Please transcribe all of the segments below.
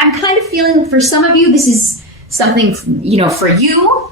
I'm kind of feeling for some of you, this is something, for you,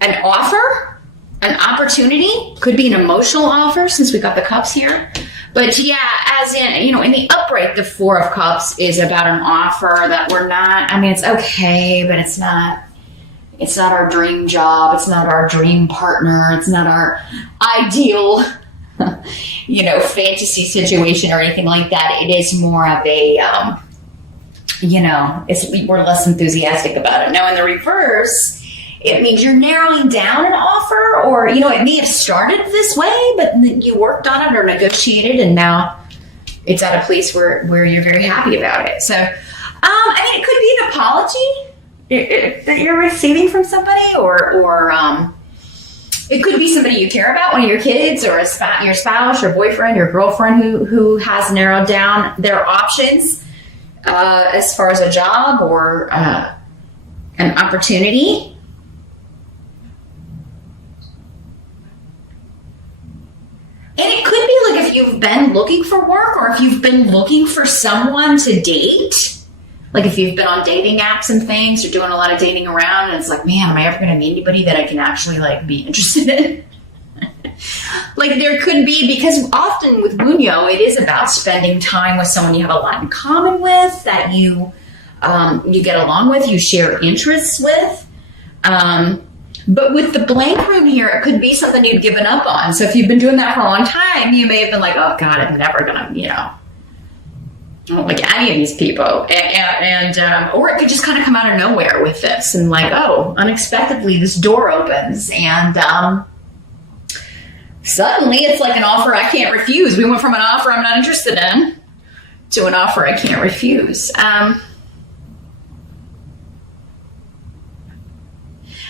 an offer, an opportunity, could be an emotional offer since we got the cups here. But yeah, as in, in the upright, the Four of Cups is about an offer that we're not, it's okay, but it's not our dream job. It's not our dream partner. It's not our ideal, fantasy situation or anything like that. It is more of a, we're less enthusiastic about it. Now in the reverse, it means you're narrowing down an offer, or, it may have started this way, but you worked on it or negotiated, and now it's at a place where you're very happy about it. So, it could be an apology that you're receiving from somebody, or it could be somebody you care about, one of your kids, or your spouse, your boyfriend, your girlfriend who has narrowed down their options as far as a job or an opportunity. And it could be like if you've been looking for work, or if you've been looking for someone to date. Like if you've been on dating apps and things, you're doing a lot of dating around, and it's like, man, am I ever going to meet anybody that I can actually be interested in? Like there could be, because often with Bunyo, it is about spending time with someone you have a lot in common with, that you get along with, you share interests with. But with the blank room here, it could be something you've given up on. So if you've been doing that for a long time, you may have been like, oh God, I'm never going to, I don't like any of these people. Or it could just kind of come out of nowhere with this, and like, oh, unexpectedly this door opens, and suddenly it's like an offer I can't refuse. We went from an offer I'm not interested in to an offer I can't refuse.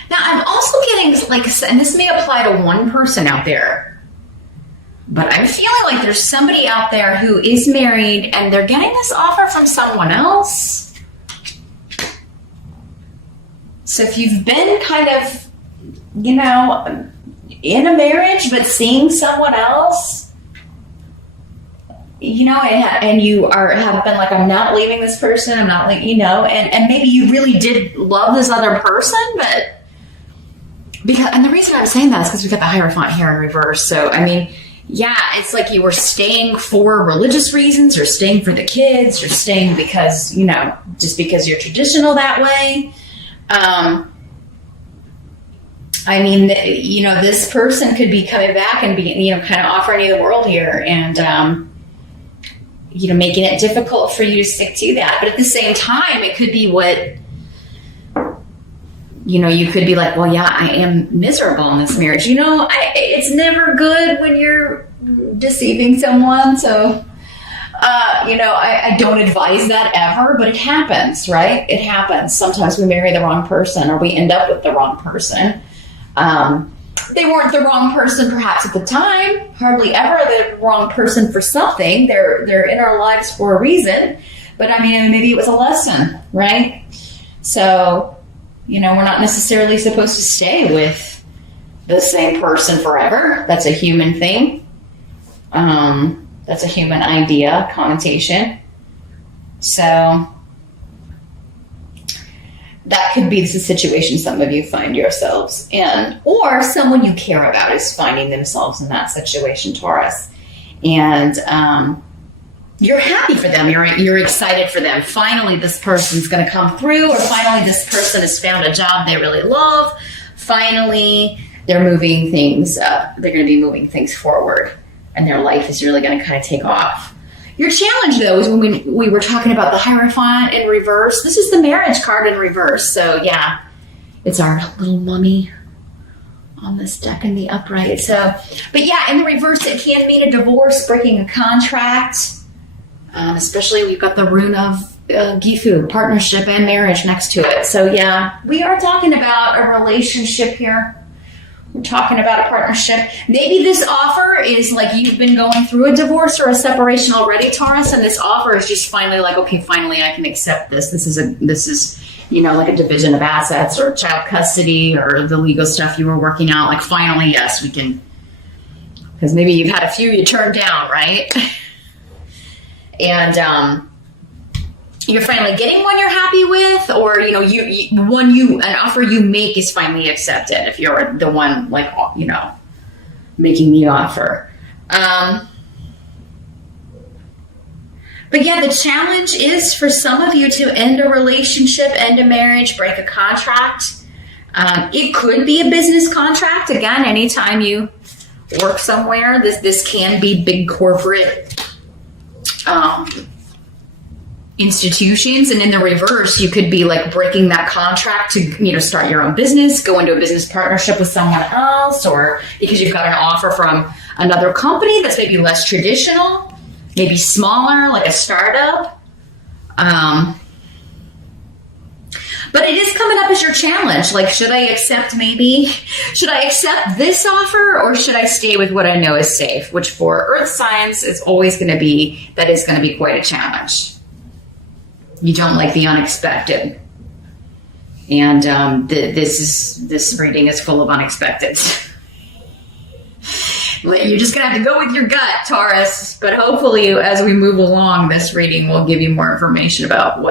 Now, I'm also getting, and this may apply to one person out there, but I'm feeling like there's somebody out there who is married and they're getting this offer from someone else. So if you've been kind of, in a marriage, but seeing someone else, and you have been like, I'm not leaving this person, I'm not and maybe you really did love this other person, but and the reason I'm saying that is because we got the Hierophant here in reverse. So, it's like you were staying for religious reasons, or staying for the kids, or staying because, just because you're traditional that way. This person could be coming back and be, kind of offering you the world here, and, making it difficult for you to stick to that. But at the same time, it could be what, you could be like, well, yeah, I am miserable in this marriage. It's never good when you're deceiving someone. So, I don't advise that ever, but it happens, right? It happens. Sometimes we marry the wrong person, or we end up with the wrong person. They weren't the wrong person perhaps at the time, hardly ever the wrong person for something. They're in our lives for a reason, but maybe it was a lesson, right? So, we're not necessarily supposed to stay with the same person forever. That's a human thing. That's a human idea, connotation. So that could be the situation some of you find yourselves in, or someone you care about is finding themselves in that situation, Taurus. And you're happy for them. You're excited for them. Finally, this person's going to come through, or finally this person has found a job they really love. Finally, they're moving things up. They're going to be moving things forward, and their life is really going to kind of take off. Your challenge, though, is when we were talking about the Hierophant in reverse. This is the marriage card in reverse. So, yeah, it's our little mummy on this deck in the upright. So, but yeah, in the reverse, it can mean a divorce, breaking a contract. Especially we've got the rune of Gifu, partnership and marriage next to it. So yeah, we are talking about a relationship here. We're talking about a partnership. Maybe this offer is like you've been going through a divorce or a separation already, Taurus, and this offer is just finally like, okay, finally I can accept this. This is like a division of assets or child custody or the legal stuff you were working out. Like finally, yes, we can, because maybe you've had a few you turned down, right? And you're finally getting one you're happy with, or an offer you make is finally accepted if you're the one making the offer. But yeah, the challenge is for some of you to end a relationship, end a marriage, break a contract. It could be a business contract. Again, anytime you work somewhere, this can be big corporate institutions. And in the reverse, you could be like breaking that contract to, start your own business, go into a business partnership with someone else, or because you've got an offer from another company that's maybe less traditional, maybe smaller, like a startup. But it is coming up as your challenge. Like, should I accept this offer, or should I stay with what I know is safe? Which for earth signs is always going to be quite a challenge. You don't like the unexpected. And this reading is full of unexpecteds. You're just going to have to go with your gut, Taurus. But hopefully, as we move along, this reading will give you more information about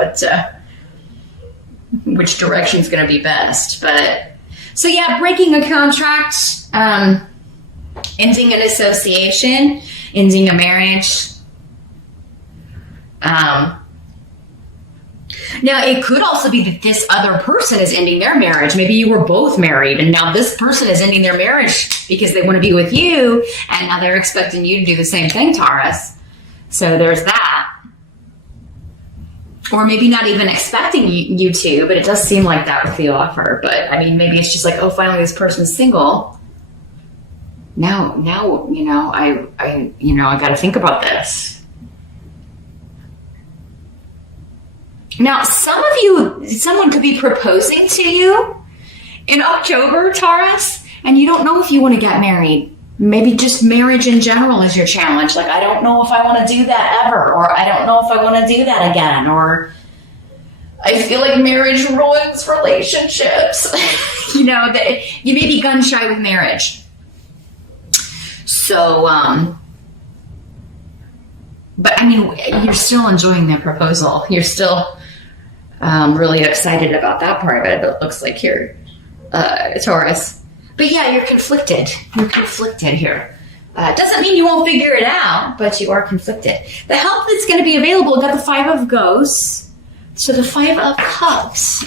which direction is going to be best. But so yeah, breaking a contract, ending an association, ending a marriage. Now, it could also be that this other person is ending their marriage. Maybe you were both married, and now this person is ending their marriage because they want to be with you, and now they're expecting you to do the same thing, Taurus. So there's that. Or maybe not even expecting you to, but it does seem like that with the offer. But I mean, maybe it's just like, oh, finally this person's single. Now, I got to think about this. Now, someone could be proposing to you in October, Taurus, and you don't know if you want to get married. Maybe just marriage in general is your challenge. Like, I don't know if I want to do that ever, or I don't know if I want to do that again, or I feel like marriage ruins relationships. That you may be gun shy with marriage. So, but I mean, you're still enjoying the proposal. You're still really excited about that part of it. It looks like here, Taurus. But yeah, you're conflicted. You're conflicted here. Doesn't mean you won't figure it out, but you are conflicted. The help that's going to be available, got the 5 of Ghosts. So the 5 of Cups.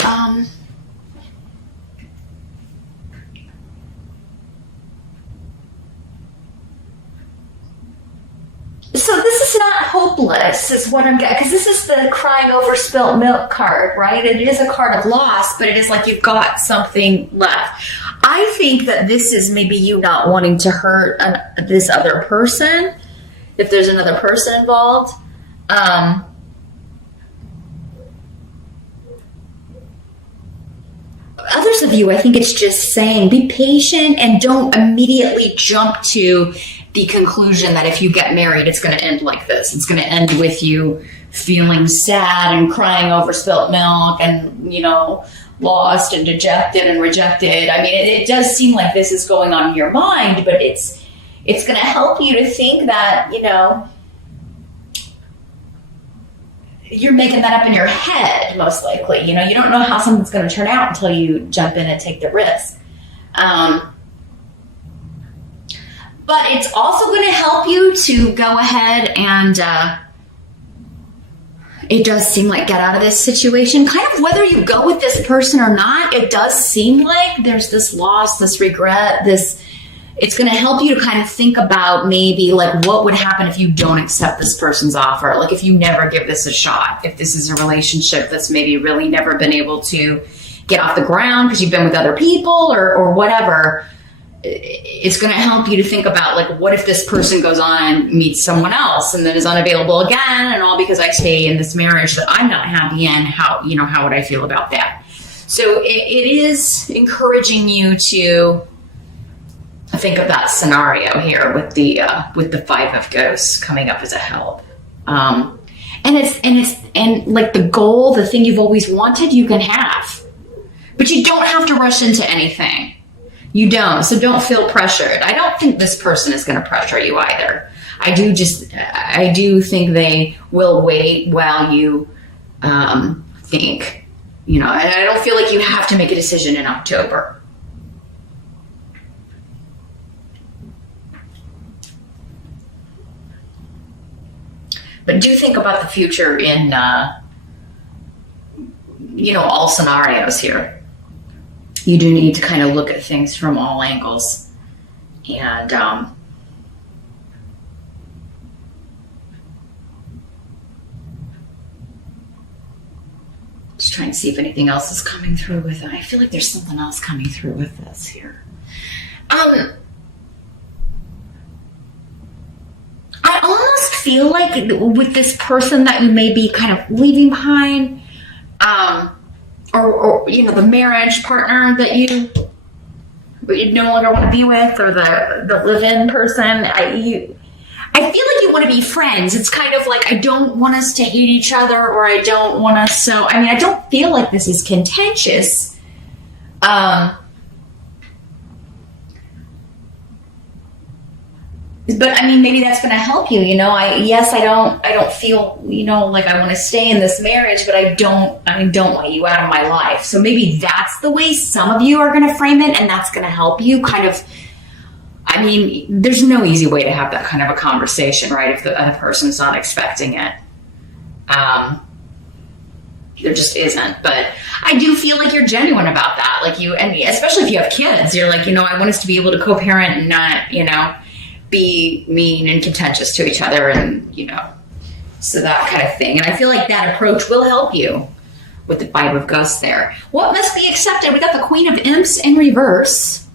So this is not hopeless, is what I'm getting, because this is the crying over spilt milk card, right? It is a card of loss, but it is like you've got something left. I think that this is maybe you not wanting to hurt this other person, if there's another person involved. Others of you, I think it's just saying, be patient and don't immediately jump to the conclusion that if you get married, it's going to end like this. It's going to end with you feeling sad and crying over spilt milk and, lost and dejected and rejected. I mean, it does seem like this is going on in your mind, but it's going to help you to think that, you're making that up in your head, most likely. You don't know how something's going to turn out until you jump in and take the risk. But it's also going to help you to go ahead and it does seem like get out of this situation. Kind of whether you go with this person or not, it does seem like there's this loss, this regret, it's going to help you to kind of think about maybe like what would happen if you don't accept this person's offer. Like if you never give this a shot, if this is a relationship that's maybe really never been able to get off the ground because you've been with other people or whatever. It's going to help you to think about like, what if this person goes on and meets someone else and then is unavailable again, and all because I stay in this marriage that I'm not happy in? How would I feel about that? So it is encouraging you to think of that scenario here with the 5 of Ghosts coming up as a help. And like the goal, the thing you've always wanted, you can have, but you don't have to rush into anything. You don't. So don't feel pressured. I don't think this person is going to pressure you either. I do think they will wait while you think, and I don't feel like you have to make a decision in October. But do think about the future in, all scenarios here. You do need to kind of look at things from all angles. And just trying to see if anything else is coming through with it. I feel like there's something else coming through with this here. I almost feel like with this person that you may be kind of leaving behind, or the marriage partner that you no longer want to be with, or the live-in person, I feel like you want to be friends. It's kind of like, I don't want us to hate each other, or I don't want us so... I don't feel like this is contentious. But maybe that's going to help you. I don't feel, like I want to stay in this marriage, but I don't want you out of my life. So maybe that's the way some of you are going to frame it, and that's going to help you kind of. There's no easy way to have that kind of a conversation, right? If the other person's not expecting it. There just isn't. But I do feel like you're genuine about that. Like and especially if you have kids, you're like, I want us to be able to co-parent and not, be mean and contentious to each other, and so that kind of thing. And I feel like that approach will help you with the Five of Ghosts there. What must be accepted? We got the Queen of Imps in reverse,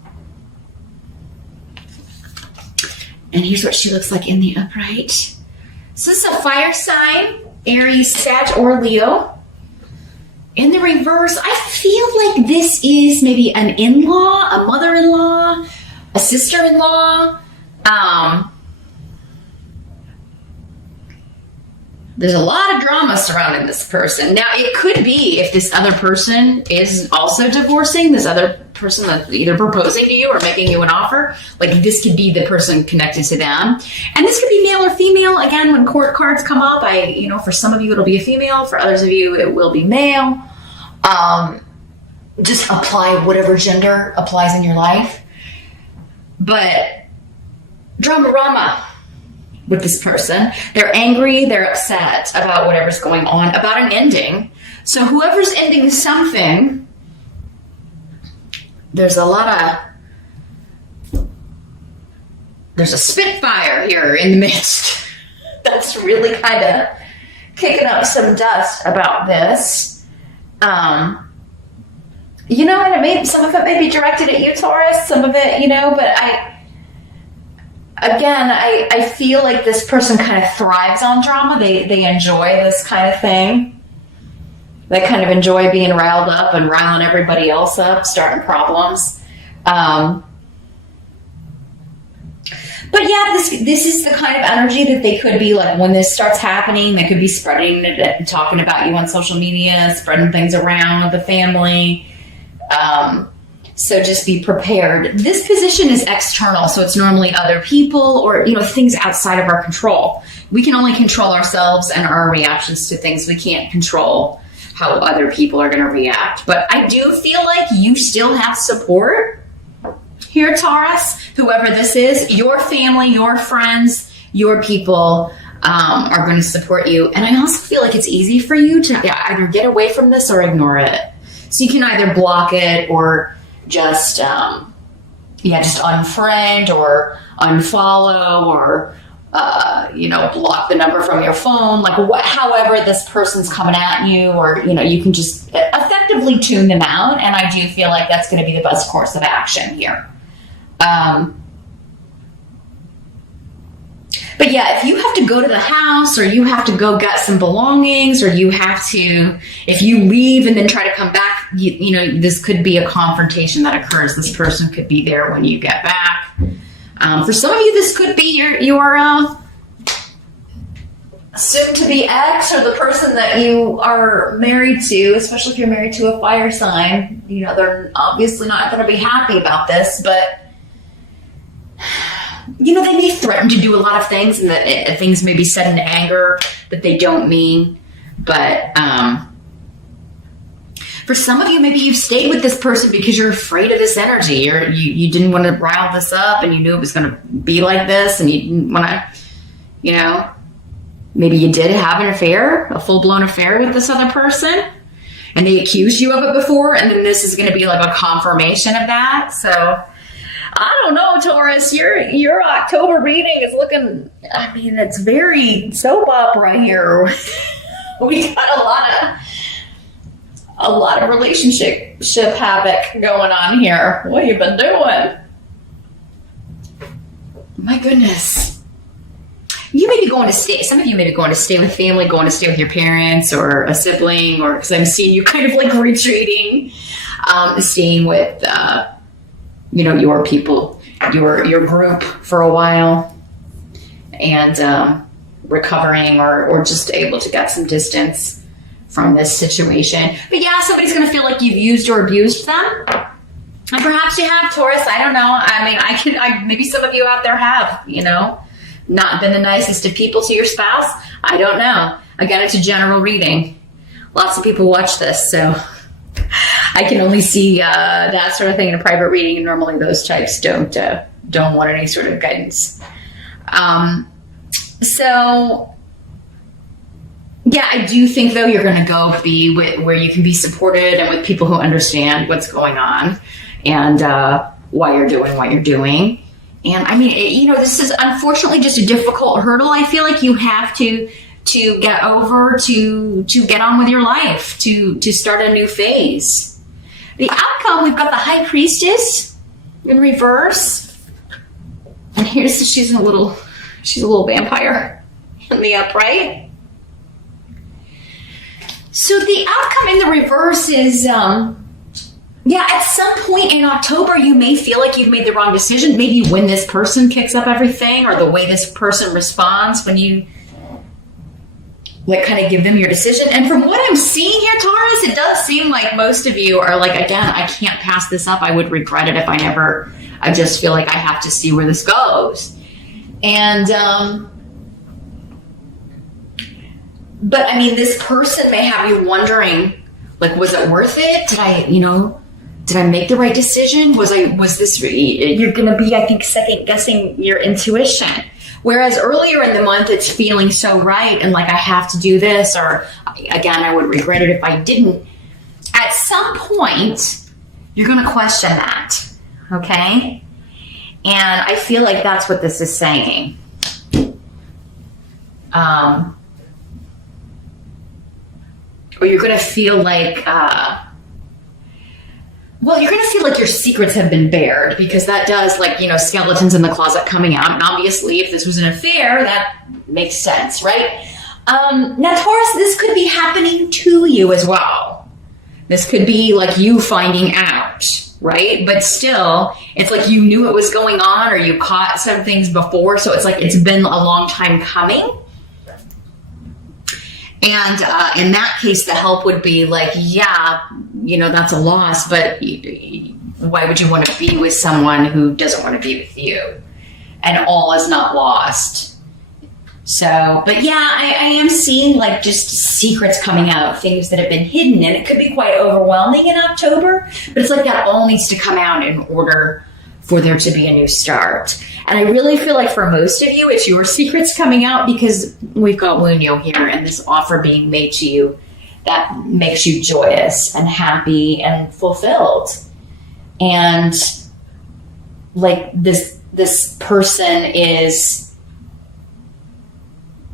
and here's what she looks like in the upright. So this is a fire sign: Aries, Sag, or Leo. In the reverse, I feel like this is maybe an in-law, a mother-in-law, a sister-in-law. There's a lot of drama surrounding this person. Now, it could be, if this other person is also divorcing, this other person that's either proposing to you or making you an offer, like this could be the person connected to them. And this could be male or female. Again, when court cards come up, for some of you it'll be a female, for others of you it will be male. Just apply whatever gender applies in your life. But drama with this person. They're angry, they're upset about whatever's going on, about an ending. So whoever's ending something, there's a spitfire here in the midst that's really kind of kicking up some dust about this. And some of it may be directed at you, Taurus, some of it, but I feel like this person kind of thrives on drama. They enjoy this kind of thing. They kind of enjoy being riled up and riling everybody else up, starting problems. But yeah, this is the kind of energy that they could be like when this starts happening. They could be spreading it, talking about you on social media, spreading things around the family. So just be prepared. This position is external, so it's normally other people or, things outside of our control. We can only control ourselves and our reactions to things. We can't control how other people are going to react. But I do feel like you still have support here, Taurus. Whoever this is, your family, your friends, your people are going to support you. And I also feel like it's easy for you to either get away from this or ignore it. So you can either block it or just unfriend or unfollow or, block the number from your phone, however this person's coming at you, or, you can just effectively tune them out. And I do feel like that's going to be the best course of action here. But yeah, if you have to go to the house or you have to go get some belongings, or you have to, if you leave and then try to come back, this could be a confrontation that occurs. This person could be there when you get back. For some of you, this could be your soon-to-be ex, or the person that you are married to, especially if you're married to a fire sign. They're obviously not going to be happy about this, but they may threaten to do a lot of things, and that things may be said in anger that they don't mean. But for some of you, maybe you've stayed with this person because you're afraid of this energy. You didn't want to rile this up, and you knew it was going to be like this, and you didn't want to, you know, maybe you did have an affair, a full-blown affair with this other person, and they accused you of it before, and then this is going to be like a confirmation of that. So I don't know, Taurus, your October reading is looking, I mean, it's very soap opera here. We got a lot of relationship havoc going on here. What have you been doing? My goodness. You may be going to stay, some of you may be going to stay with family, going to stay with your parents or a sibling, or because I'm seeing you kind of like retreating, staying with, you know, your people, your group for a while, and recovering or just able to get some distance from this situation. But yeah, somebody's going to feel like you've used or abused them. And perhaps you have, Taurus. I don't know. I mean, maybe some of you out there have, you know, not been the nicest of people to your spouse. I don't know. Again, it's a general reading. Lots of people watch this, so I can only see that sort of thing in a private reading. And normally those types don't want any sort of guidance. So yeah, I do think, though, you're going to go be where you can be supported and with people who understand what's going on and why you're doing what you're doing. And I mean, you know, this is unfortunately just a difficult hurdle. I feel like you have to get over, to get on with your life, to start a new phase. The outcome, we've got the High Priestess in reverse. And she's a little vampire in the upright. So the outcome in the reverse is, yeah, at some point in October, you may feel like you've made the wrong decision. Maybe when this person kicks up everything, or the way this person responds when you like kind of give them your decision. And from what I'm seeing here, Taurus, it does seem like most of you are like, again, I can't pass this up. I would regret it if I just feel like I have to see where this goes. And, but I mean, this person may have you wondering, like, was it worth it? Did I make the right decision? Was this, you're going to be, I think, second guessing your intuition. Whereas earlier in the month, it's feeling so right. And like, I have to do this, or again, I would regret it if I didn't. At some point, you're going to question that. Okay. And I feel like that's what this is saying. Or you're going to feel like, you're going to feel like your secrets have been bared, because that does, like, you know, skeletons in the closet coming out. And obviously, if this was an affair, that makes sense, right? Now, Taurus, this could be happening to you as well. This could be like you finding out, right? But still, it's like you knew it was going on, or you caught some things before. So it's like it's been a long time coming. And in that case, the help would be like, yeah, you know, that's a loss, but why would you want to be with someone who doesn't want to be with you? And all is not lost. So, but yeah, I am seeing like just secrets coming out, things that have been hidden, and it could be quite overwhelming in October, but it's like that all needs to come out in order for there to be a new start. And I really feel like for most of you, it's your secrets coming out, because we've got Wunyo here and this offer being made to you that makes you joyous and happy and fulfilled. And like this person is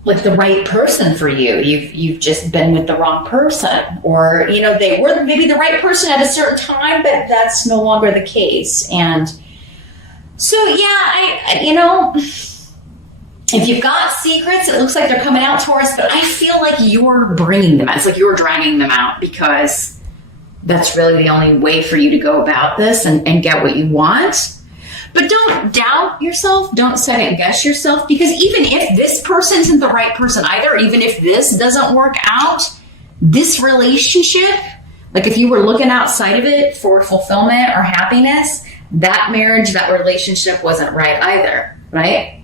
like the right person for you. You've just been with the wrong person, or, you know, they were maybe the right person at a certain time, but that's no longer the case. And so, yeah, you know, if you've got secrets, it looks like they're coming out, Taurus, but I feel like you're bringing them out. It's like you're dragging them out, because that's really the only way for you to go about this and get what you want. But don't doubt yourself. Don't second guess yourself, because even if this person isn't the right person either, even if this doesn't work out, this relationship, like if you were looking outside of it for fulfillment or happiness, that marriage, that relationship wasn't right either, right?